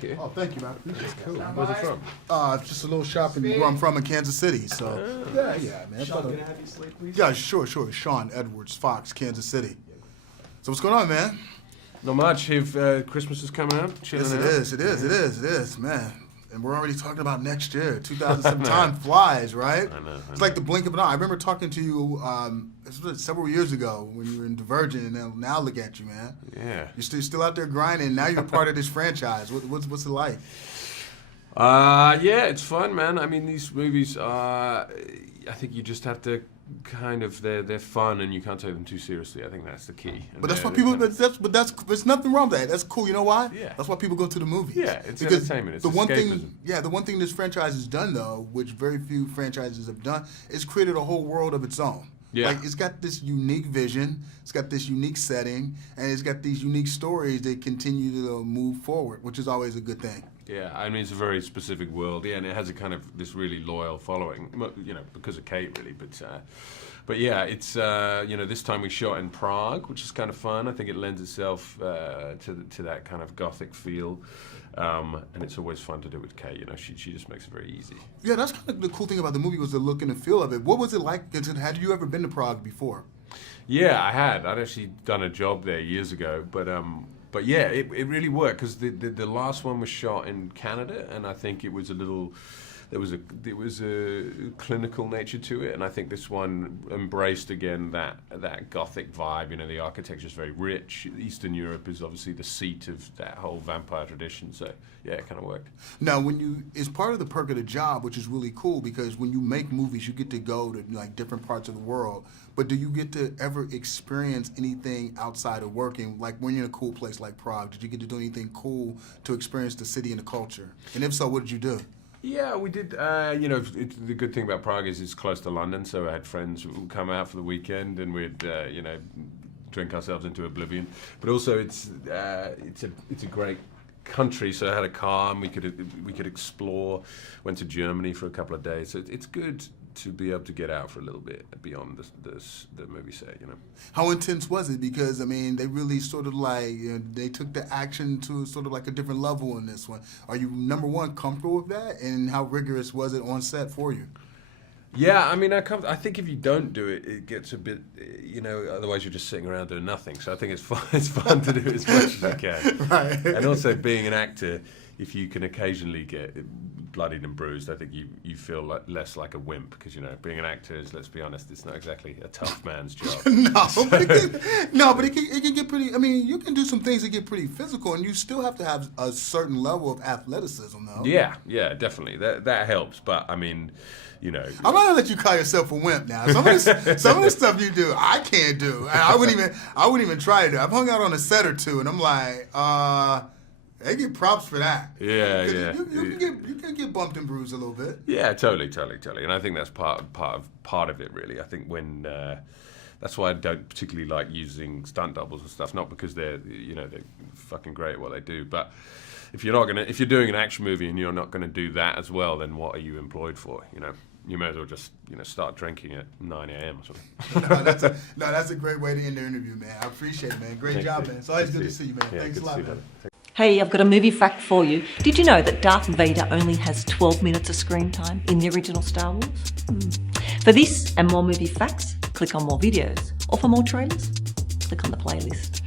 Here. Oh, thank you, man. That's cool. Where's it from? Just a little shop where I'm from in Kansas City. So, yeah, man. Sean, can I have you slate, please? Yeah, sure. Sean Edwards, Fox, Kansas City. So what's going on, man? Not much. If Christmas is coming up, chilling out. Yes, it is, man. And we're already talking about next year. 2007. Time flies, right? I know. It's like the blink of an eye. I remember talking to you several years ago when you were in Divergent, and now look at you, man. Yeah. You're still out there grinding. Now you're part of this franchise. What's it like? Yeah, it's fun, man. I mean, these movies are. I think you just have to kind of they're fun, and you can't take them too seriously. I think that's the key. And but that's why people. There's nothing wrong with that. That's cool. You know why? Yeah. That's why people go to the movies. Yeah, it's because entertainment. It's the one escapism. the one thing this franchise has done though, which very few franchises have done, is created a whole world of its own. Yeah. Like it's got this unique vision, it's got this unique setting, and it's got these unique stories that continue to move forward, which is always a good thing. Yeah, I mean, it's a very specific world, yeah, and it has a kind of this really loyal following, you know, because of Kate, really, but yeah, it's, this time we shot in Prague, which is kind of fun. I think it lends itself to that kind of gothic feel, and it's always fun to do with Kate, you know, she just makes it very easy. Yeah, that's kind of the cool thing about the movie was the look and the feel of it. What was it like? Had you ever been to Prague before? Yeah, I had. I'd actually done a job there years ago, but yeah, it really worked because the last one was shot in Canada, and I think it was there was a clinical nature to it, and I think this one embraced again that gothic vibe. You know, the architecture is very rich. Eastern Europe is obviously the seat of that whole vampire tradition, so yeah, it kind of worked. Now, it's part of the perk of the job, which is really cool because when you make movies, you get to go to like different parts of the world. But do you get to ever experience anything outside of working? Like when you're in a cool place like Prague, did you get to do anything cool to experience the city and the culture? And if so, what did you do? Yeah, we did. The good thing about Prague is it's close to London, so I had friends who would come out for the weekend, and we'd, drink ourselves into oblivion. But also, it's a great country, so I had a car, and we could explore. Went to Germany for a couple of days, so it's good to be able to get out for a little bit beyond the movie set, you know. How intense was it? Because, I mean, they really sort of like, they took the action to sort of like a different level in this one. Are you, number one, comfortable with that? And how rigorous was it on set for you? Yeah, I mean, I think if you don't do it, it gets a bit, otherwise you're just sitting around doing nothing. So I think it's fun to do as much as you can. Right. And also being an actor, if you can occasionally get bloodied and bruised, I think you feel less like a wimp because, being an actor is, let's be honest, it's not exactly a tough man's job. But it can get pretty, I mean, you can do some things that get pretty physical and you still have to have a certain level of athleticism, though. Yeah, definitely. That helps, but I mean, I'm not gonna let you call yourself a wimp now. Some of the stuff you do, I can't do. And I wouldn't even try to do. I've hung out on a set or two and I'm like, they get props for that. Yeah. You can get bumped and bruised a little bit. Yeah, totally. And I think that's part of it, really. I think when that's why I don't particularly like using stunt doubles and stuff. Not because they're fucking great at what they do, but if you're doing an action movie and you're not gonna do that as well, then what are you employed for? You may as well just start drinking at 9 a.m. or something. That's a great way to end the interview, man. I appreciate it, man. Great job, man. It's always good to see you, man. Yeah, Thanks a lot, man. Hey, I've got a movie fact for you. Did you know that Darth Vader only has 12 minutes of screen time in the original Star Wars? For this and more movie facts, click on more videos. Or for more trailers, click on the playlist.